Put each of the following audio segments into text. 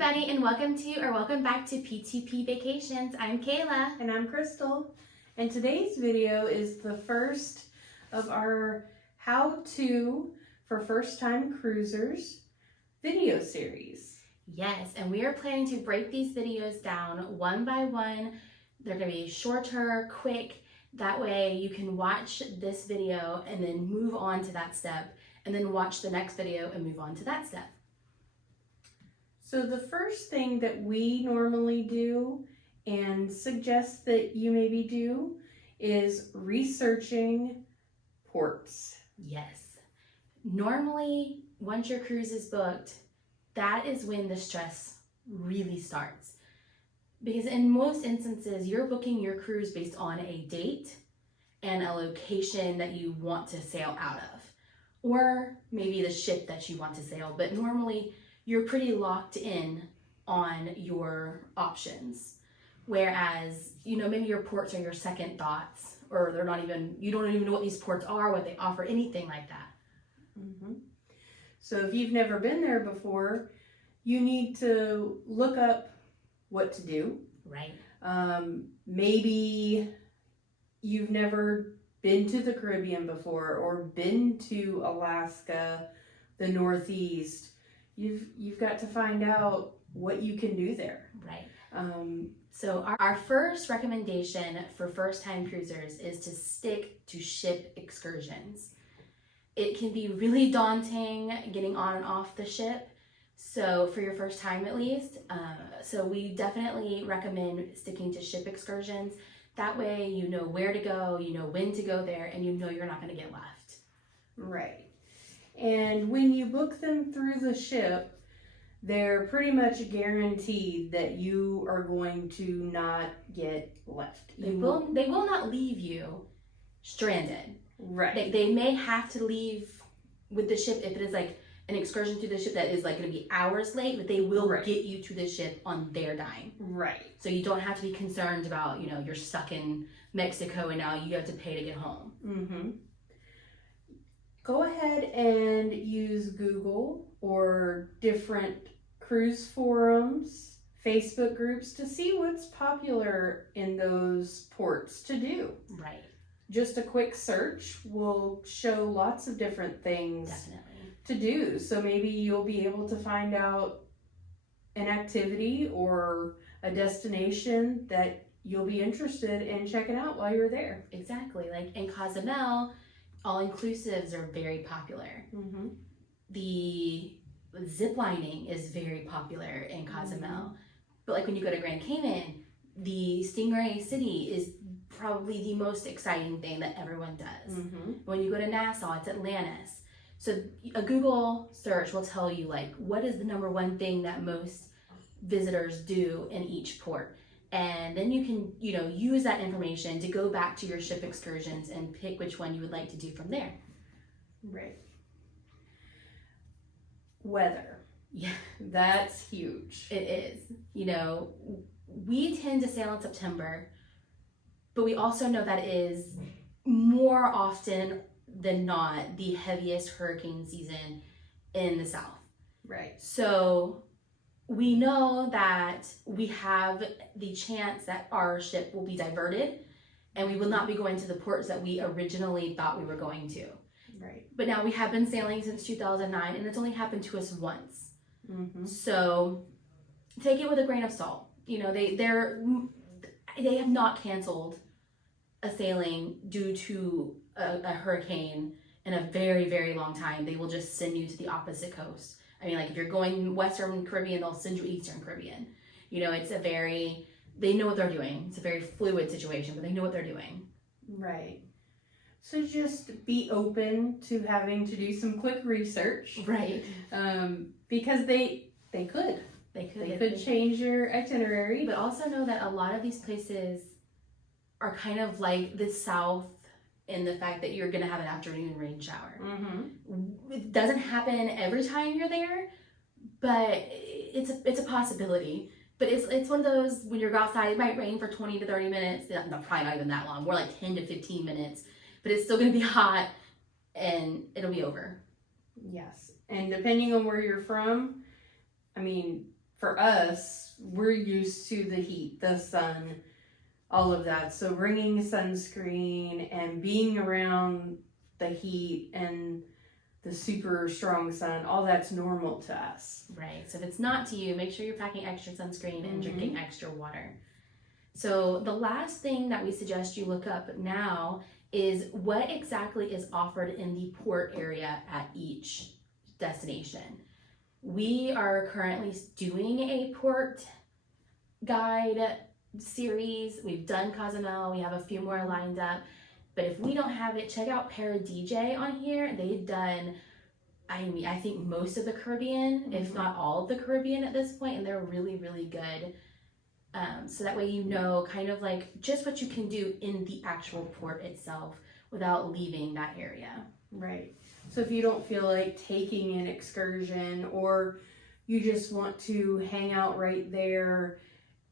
everybody, and welcome back to P2P Vacations. I'm Kayla. And I'm Crystal. And today's video is the first of our how-to for first-time cruisers video series. Yes, and we are planning to break these videos down one by one. They're going to be shorter, quick. That way you can watch this video and then move on to that step, and then watch the next video and move on to that step. So the first thing that we normally do and suggest that you maybe do is researching ports. Yes. Normally, once your cruise is booked, that is when the stress really starts. Because in most instances, you're booking your cruise based on a date and a location that you want to sail out of, or maybe the ship that you want to sail. But normally, you're pretty locked in on your options. Whereas, maybe your ports are your second thoughts, or you don't even know what these ports are, what they offer, anything like that. Mm-hmm. So if you've never been there before, you need to look up what to do. Right. Maybe you've never been to the Caribbean before or been to Alaska, the Northeast. You've got to find out what you can do there. Right. So our first recommendation for first-time cruisers is to stick to ship excursions. It can be really daunting getting on and off the ship, so for your first time at least. So we definitely recommend sticking to ship excursions. That way you know where to go, you know when to go there, and you know you're not going to get left. Right. And when you book them through the ship, they're pretty much guaranteed that you are going to not get left. They will not leave you stranded. Right. They may have to leave with the ship if it is like an excursion through the ship that is like going to be hours late, but they will get you to the ship on their dime. Right. So you don't have to be concerned about, you're stuck in Mexico and now you have to pay to get home. Mm-hmm. Go ahead and use Google or different cruise forums, Facebook groups to see what's popular in those ports to do. Right. Just a quick search will show lots of different things to do. So maybe you'll be able to find out an activity or a destination that you'll be interested in checking out while you're there. Exactly. Like in Cozumel, all-inclusives are very popular. Mm-hmm. The zip lining is very popular in Cozumel. Mm-hmm. But like when you go to Grand Cayman, the Stingray City is probably the most exciting thing that everyone does. Mm-hmm. When you go to Nassau, it's Atlantis. So a Google search will tell you like what is the number one thing that most visitors do in each port. And then you can, use that information to go back to your ship excursions and pick which one you would like to do from there. Right. Weather. Yeah. That's huge. It is. We tend to sail in September, but we also know that is more often than not the heaviest hurricane season in the South. Right. So we know that we have the chance that our ship will be diverted and we will not be going to the ports that we originally thought we were going to. Right. But now we have been sailing since 2009 and it's only happened to us once. Mm-hmm. So take it with a grain of salt. They have not canceled a sailing due to a hurricane in a very, very long time. They will just send you to the opposite coast. I mean, like if you're going Western Caribbean, they'll send you Eastern Caribbean. They know what they're doing. It's a very fluid situation, but they know what they're doing. Right. So just be open to having to do some quick research. Right. Because they could. They could change your itinerary. But also know that a lot of these places are kind of like the South in the fact that you're going to have an afternoon rain shower. Mm-hmm. It doesn't happen every time you're there, but it's a possibility. But it's one of those, when you're outside, it might rain for 20 to 30 minutes. No, probably not even that long. More like 10 to 15 minutes. But it's still going to be hot and it'll be over. Yes. And depending on where you're from, I mean, for us, we're used to the heat, the sun, all of that. So bringing sunscreen and being around the heat and the super strong sun, all that's normal to us. Right. So if it's not to you, make sure you're packing extra sunscreen and drinking extra water. So the last thing that we suggest you look up now is what exactly is offered in the port area at each destination. We are currently doing a port guide series. We've done Cozumel. We have a few more lined up. But if we don't have it, check out Para DJ on here. They've done, I think most of the Caribbean, if not all of the Caribbean at this point, and they're really, really good. So that way you know kind of like just what you can do in the actual port itself without leaving that area. Right. So if you don't feel like taking an excursion, or you just want to hang out right there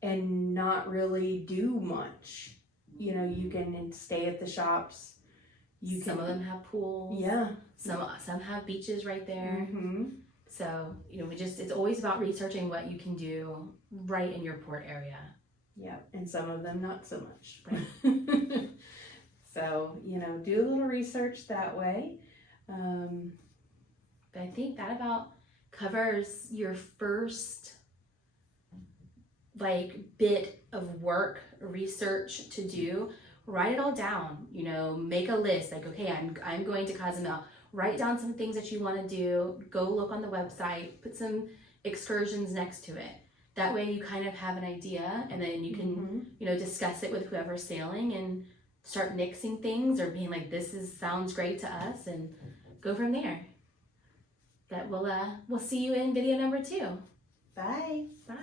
and not really do much, you know, you can stay at the shops. Some of them have pools. Yeah. Some have beaches right there. Mm-hmm. So, you know, it's always about researching what you can do right in your port area. Yeah, and some of them not so much. Right. So, you know, do a little research that way. But I think that about covers your first like bit of work, research to do. Write it all down, you know, make a list like, okay, I'm going to Cozumel. Write down some things that you want to do. Go look on the website, put some excursions next to it. That way you kind of have an idea, and then you can, you know, discuss it with whoever's sailing and start nixing things or being like, sounds great to us, and go from there. But we'll see you in video number 2. Bye. Bye.